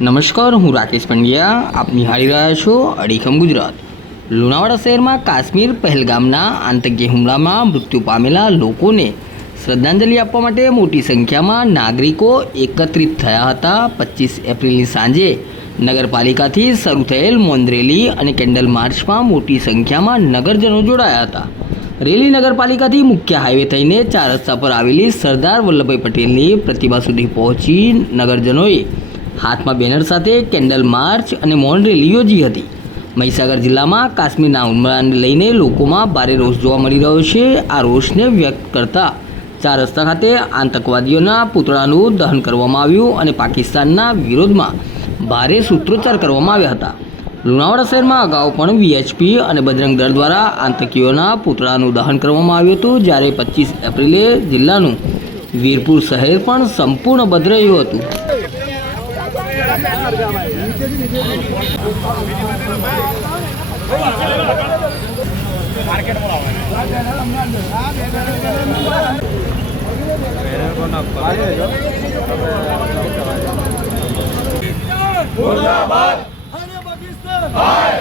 નમસ્કાર, હું રાકેશ પંડ્યા. આપ નિહાળી રહ્યા છો અડીખમ ગુજરાત. લુણાવાડા શહેરમાં કાશ્મીર પહેલગામના આતંકી હુમલામાં મૃત્યુ પામેલા લોકોને શ્રદ્ધાંજલિ આપવા માટે મોટી સંખ્યામાં નાગરિકો એકત્રિત થયા હતા. પચીસ એપ્રિલની સાંજે નગરપાલિકાથી શરૂ થયેલ મોંદરેલી અને કેન્ડલ માર્ચમાં મોટી સંખ્યામાં નગરજનો જોડાયા હતા. રેલી નગરપાલિકાથી મુખ્ય હાઈવે થઈને ચાર રસ્તા પર આવેલી સરદાર વલ્લભભાઈ પટેલની પ્રતિમા સુધી પહોંચી નગરજનોએ હાથમાં બેનર સાથે કેન્ડલ માર્ચ અને મૌન રેલી યોજી હતી. મહીસાગર જિલ્લામાં કાશ્મીરના હુમલાને લઈને લોકોમાં ભારે રોષ જોવા મળી રહ્યો છે. આ રોષને વ્યક્ત કરતા ચાર રસ્તા ખાતે આતંકવાદીઓના પૂતળાનું દહન કરવામાં આવ્યું અને પાકિસ્તાનના વિરોધમાં ભારે સૂત્રોચ્ચાર કરવામાં આવ્યા હતા. લુણાવાડા શહેરમાં અગાઉ પણ વીએચપી અને બજરંગ દળ દ્વારા આતંકીઓના પૂતળાનું દહન કરવામાં આવ્યું હતું, જ્યારે પચીસ એપ્રિલે જિલ્લાનું વીરપુર શહેર પણ સંપૂર્ણ બદલાયું હતું. મુર્દાબાદ Fire!